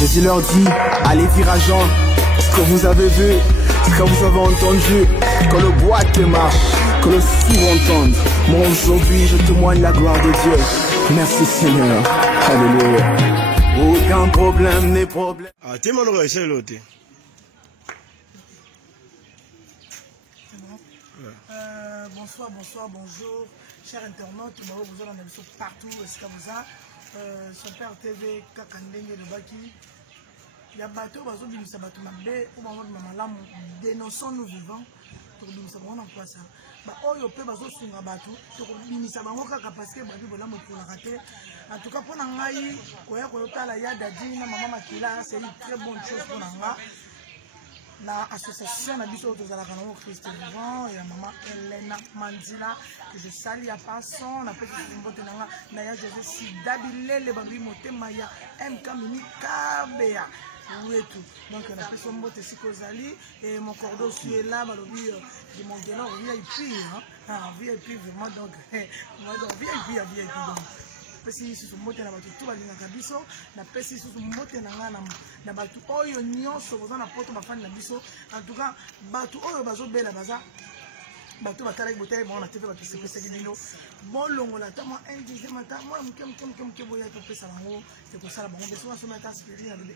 Jésus leur dit, allez dire à Jean ce que vous avez vu, ce que vous avez entendu, que le boîte marche, que le sourd entende. Moi aujourd'hui je témoigne la gloire de Dieu. Merci Seigneur. Alléluia. Aucun problème n'est problème. Ah, t'es malheureux, c'est l'autre. Bonsoir, bonsoir, bonjour, chers internautes, vous allez partout, est-ce que vous avez son père TV, Kakandenge de Baki. Il y a bateau, bateau, il y a bateau, dénonçons nous vivants, pour nous savoir en quoi ça. Oh, il peut bateau sur un bateau, pour nous savoir parce que bateau, voilà, pour la rater. En tout cas, pour Nangaï, c'est une très bonne chose pour Nanga. L'association na biso tozalaka nango Christ Vivant et maman Elena Mandina que je salue à passant na petite mbote nanga na ya José Sidabilele babi motema ya MK Mini Kabea tout donc na biso mbote sikozali et mon cordeau aussi est là balobi de mon guénon VIP hein VIP vraiment donc moi donc VIP donc pesi susu mote na batu tuba linga biso na pesi susu mote na ngana na batu oyo nyonso boza na poto bafani na biso en tout cas batu oyo bazo bela baza batu batala bote bon na tete batu se pesa bino bolongo la tama indize mata moi mkem boya to pesa bango c'est pour ça la bango beso so mata spiri na bebe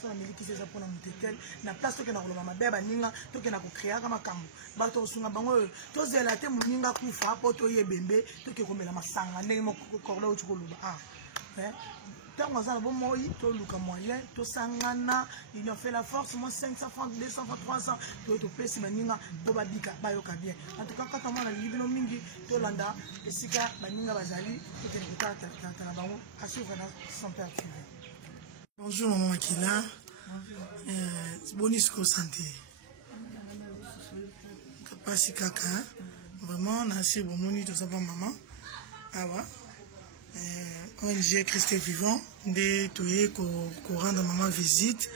so na miliki c'est ça pour na mutetel na place to ke na koloma mabeba ninga to ke na ko créer kama kambo bato sunga bango to zela te muninga kufa poto yebembe to ke komela masanga ndenge mo korla o chikoluba tant on a bon moyen to luka moyen to sangana il a fait la force moi 500 francs 200 francs 300 to pesi baninga to babika bayoka bien en tout cas quand on a libino mingi to landa esika baninga bazali to ke kutata na bango assurer na son père TV. Bonjour maman Makila. Bonjour santé. Kapasi kaka. Vraiment merci bon moni to saba maman. Ah ouais. ONG Christ Vivant de toye ko rendre maman visite.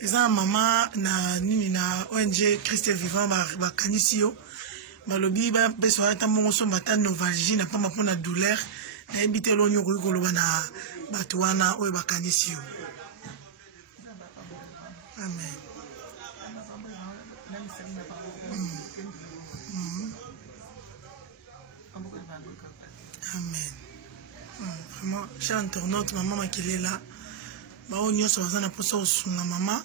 Eza maman na nini na ONG Christ Vivant ba kanisio. Balobi ba beso ata mongo so mata novalgie na pamba pona douleur. Na ebite lo nyoko ko loba na batu wana oyo ba kanisio. Amen. Amen. Vraiment, chers internautes, maman Makila là. Bah on y a sur un poste sur la maman.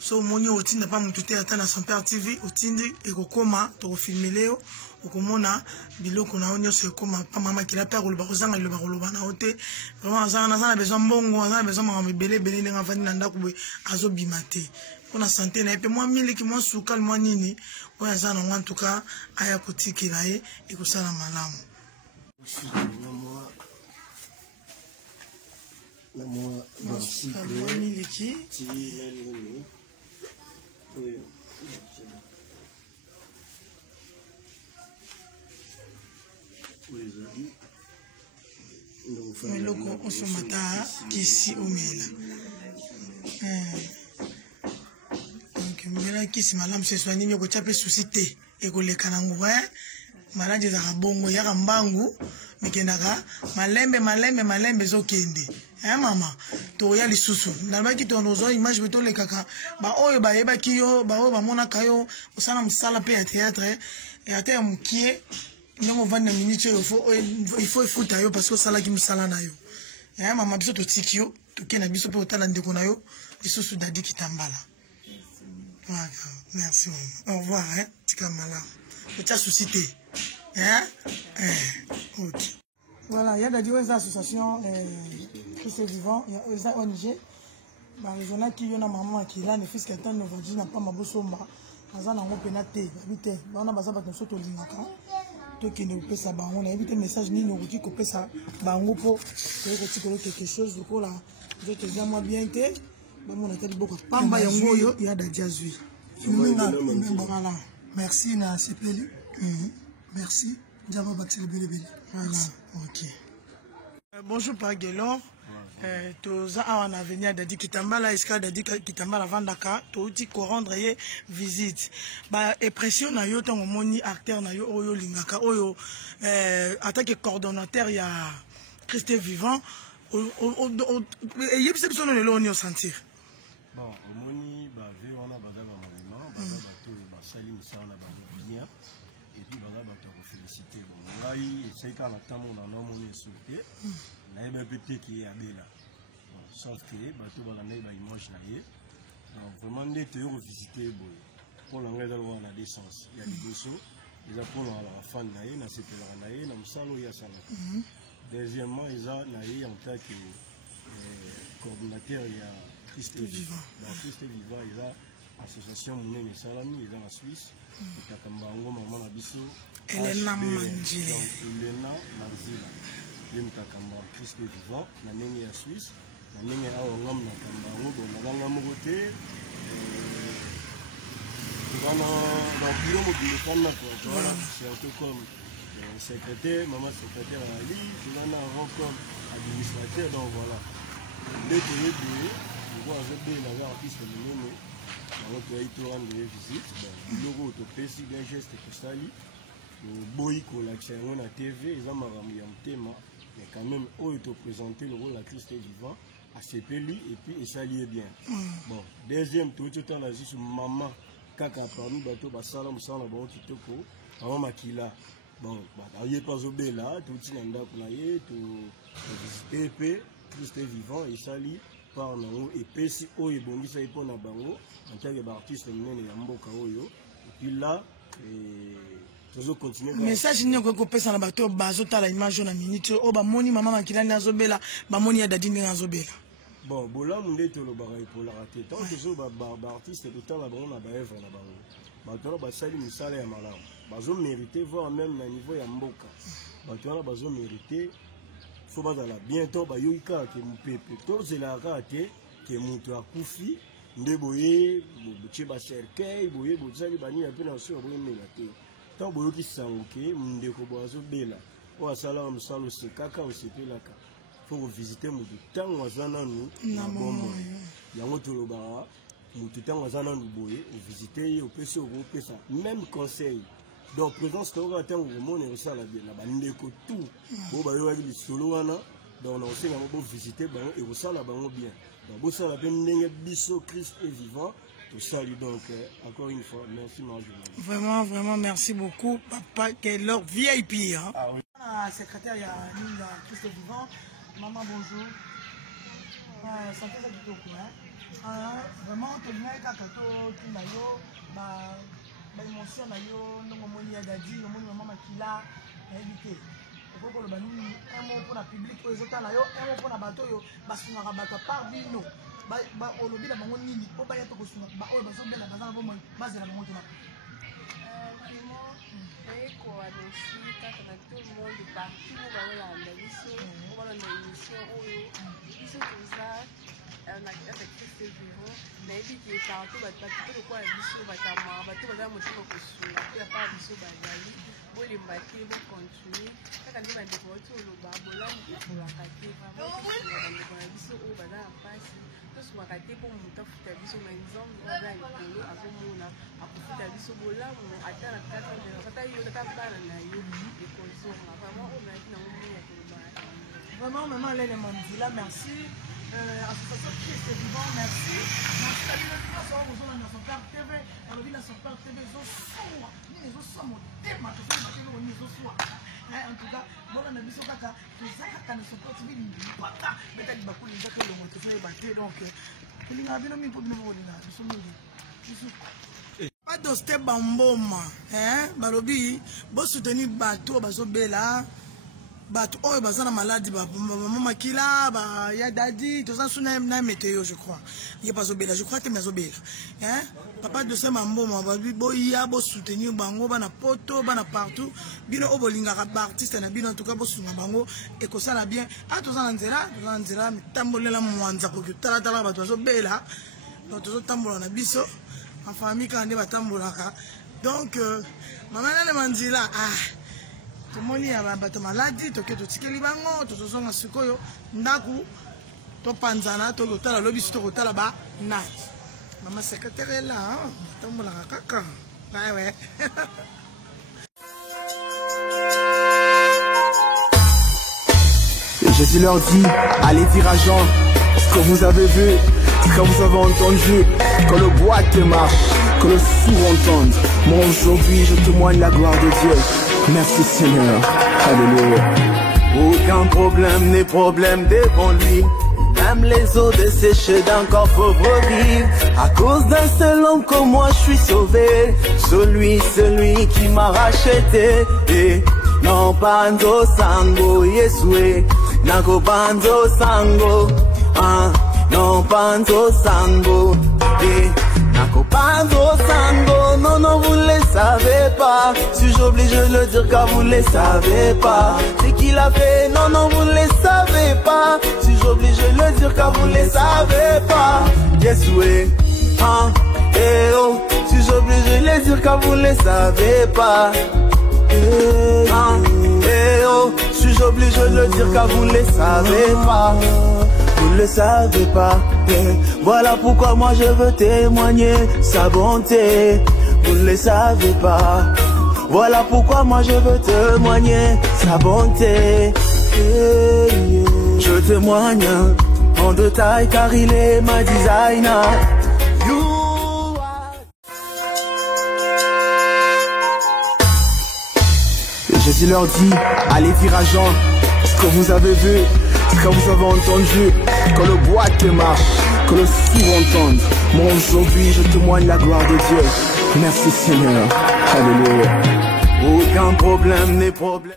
So moni otinda pa mututé atana son père TV otindi ekokoma to filmer leo okomona biloko na onyo se koma pa maman Makila père lo bazanga lo bakoloba na ote vraiment azana besoin mbongo azana besoin mama belé nga vandi na ndako boy azo bimate pona santé na pe moi miliki moi sukal moi nini oya azana en tout cas aya kotikela e ekosala malamu. La moi dans cycle miliki oui mais loko on se mata kisi omela donc mela kisi malamu se soigner nyoko chape suscité et koleka nango maladi za bongo ya kambangu mikendaka malembe zokende mama to ya lisusu na baki to nozo image beto le kaka ba oyo ba yeba kiyo ba oyo ba mona kayo osana musala pe ya théâtre et ate ya mukie ndongo vanda minute il faut futa yo parce que sala ki musala na yo mama biso to tikio to kena biso pe otala ndeko na yo lisusu dadi kitambala. Voilà, merci au revoir tika mala tu as suscité ok. Voilà, il y a des associations Christ Vivant, il y a des ONG. Il y a qui ont maman qui là, les fils qui attendent nos vagines, n'a pas ma bossomba. Ils ont un pénaté, habité. On a besoin de sauter au lingaka. Toi qui ne peux pas, on a évité message ni nous qui couper ça. Bango pour quelque chose de quoi là. Je te dis moi bien que on a tellement beaucoup. Pamba yango il y a des jazui. Voilà. Merci na sepeli. Merci. Voilà, ok. Bonjour Paguelon. Toza on a venu à Dadi Kitambala, escale Dadi Kitambala Vandaka, touti ko rendre visite. Ba impression na yo tango moni acteur na yo oyo lingaka oyo attaque coordonnateur ya Christ Vivant et c'est besoin de l'on sentir. Bon, au moni, vu on a bazar dans moment, bateau, salim ça on a bazar bien, et puis bazar bateau félicité. Bon, là c'est quand on attend mon nom on est sauté, là il y a petit qui est à Bela. Sauf que bateau bazar n'est pas image là y. Donc vraiment des théories visiter bon. Pour l'anglais dans on a des sens. Il y a des dossiers, ils apprennent à la fin de l'année, na c'était la année, na msalo ya sana. Deuxièmement, ils ont naïe en tant que coordinateur il y a Christ Vivant. Dans Christ Vivant, il y a l'association Mouné Salami, il y a la Suisse, il y a Kambango, Maman Abisso, Elena Manzila. Elena Manzila. Il y a Kambango, Christ Vivant, la Néné à Suisse, la Néné à Ongam, la Kambango, la Langamogoté. Dans le bureau mobile, c'est un peu comme secrétaire, maman secrétaire à la Ligue, je vais en rang comme administrateur, donc voilà. Les deux, je vois avec des artistes nommés, donc il y a une visite, le logo autopsie, bien geste tout ça, le boïco, l'accès à la TV, ils ont marqué un thème, mais quand même, eux, ils ont présenté le rôle de Christ vivant, à CPLI, et puis ils s'allient bien. Bon, deuxième, tout le temps, on a dit sur maman, kaka parmi bateau, salam, salam, bon, kitoko, maman Makila. Bon, il n'y a pas de là, tout le monde a visité, tout Christ vivant, et sali par nous, et puis si on est bon, ça est pour nous, en tant qu'artiste, et puis là, toujours continuer. Mais ça, je n'ai pas pensé à la bateau, bazota la image na minute, oh bah moni maman Makila nazobela, bah moni adadine nazobela. Bon, bola munde to lo barai pour la rater. Tant que zo ba artiste tout temps la bon na ba œuvre na bango. Maintenant ba sali misala ya malamu. Bazo mériter voir même na niveau ya mboka. Maintenant bazo mériter faut ba la bientôt ba yoika ke mupepe. To zela rater ke mutu akufi ndeboye boche ba cercueil boye bozali bani un peu na so boye melate. Tant boyo ki sangoke ndeko bozo bela. O asala msalo se kaka o sepelaka. Pour visiter mon temps ou nous yango toloba mon temps nous boye visiter au PC au groupe ça même conseil donc présence to va temps au monde et ça la bien la bande ko tout bo ba yo ali solo wana donc on sait qu'on va visiter ba et ça la bango bien donc bo ça la bien ndenge biso Christ est vivant tout ça donc encore une fois merci Marjorie. Vraiment merci beaucoup papa quelle leur VIP hein. Ah oui. Secrétaire il y a Christ est vivant. Maman, bonjour. Santé ça du tout vraiment tu viens quand tu n'as pas émotion na yo no moni ya dadi no moni maman Makila éviter faut que le bani un mot pour la public aux autres là yo un mot pour la bateau yo basunga bateau par bino ba olobi la bango nini po ba yato ko sunga ba o ba so bela ba za bo mo bazela bango tuna et quoi aussi quand tout le monde partout on va la émission on va la émission ils sont tous là on a fait Christ vivant mais puis qui est partout bah tout le quoi émission va camara bah tout va dans mon truc au sud il y a pas émission bah d'aller bon les bâtir bon continuer quand on a des voitures le babola pour la quartier vraiment on a émission au bah dans face tous ma quartier pour monter futa biso na exemple on va ikolo azomona akufuta biso bolamu ata na kata de kata yo kata bana na yo de consommer vraiment on a dit na mon ya koloba vraiment maman Elena Manzila merci association Christ vivant merci merci à la soirée aux gens sur Père TV alors bien sur Père TV zo soa ni zo soa mo tema to so ma ni zo soa en tout cas bon on a biso kaka to zaka na support bili pata beta di bakuli zaka le monte fle baté donc il a bien mis pour nous voir là biso mi pas de step bamboma balobi bo soutenir bateau bazo bela bateau oh bazana malade maman Makila ba ya dadi to ça suna na météo je crois il est pas zo bela je crois que mais zo bela papa de ce bamboma ba bo ya bo soutenir bango bana poto bana partout bino obolinga ka artiste na bino en tout cas bo sunga bango et que ça la bien to ça nzela mitambolela mwanza ko tala tala bato zo bela donc to tambola na biso en famille quand on va tambolaka donc maman Elena Manzila tomoni ya bato maladi toke totikeli bango tozozonga sikoyo ndaku topanzana tokotala lobi si tokotala ba nat mama secrétaire là tambolaka kaka ouais Jésus leur dit, allez dire à Jean ce que vous avez vu, ce que vous avez entendu, que le boiteux marche, que le sourd entende. Moi aujourd'hui je témoigne la gloire de Dieu. Merci Seigneur. Alléluia. Aucun problème n'est problème devant lui. Même les eaux desséchées d'un corps pauvre vivre. À cause d'un seul homme comme moi je suis sauvé. Celui qui m'a racheté. Et non bando sango Yesue. Nago bando sango. Non bando sango. Et nago bando sango. Non, non, vous ne les savez pas. Suis-je obligé de le dire car vous ne les savez pas. C'est qu'il a fait. Non, non, vous ne les savez pas. Suis-je obligé de le dire car vous ne les savez pas. Yesue. Eh oh. Suis-je obligé de le dire car vous ne les savez pas. Eh oh. Suis-je obligé de le dire car vous ne les savez pas. Vous ne le savez pas. Voilà pourquoi moi je veux témoigner sa bonté. Vous ne le savez pas. Voilà pourquoi moi je veux témoigner sa bonté. Je témoigne en détail car il est ma designer. Jésus leur dit, allez dire à Jean ce que vous avez vu, ce que vous avez entendu, que le boiteux marche, que le sourd entende. Moi aujourd'hui je témoigne la gloire de Dieu. Merci Seigneur. Alléluia. Aucun problème n'est problème.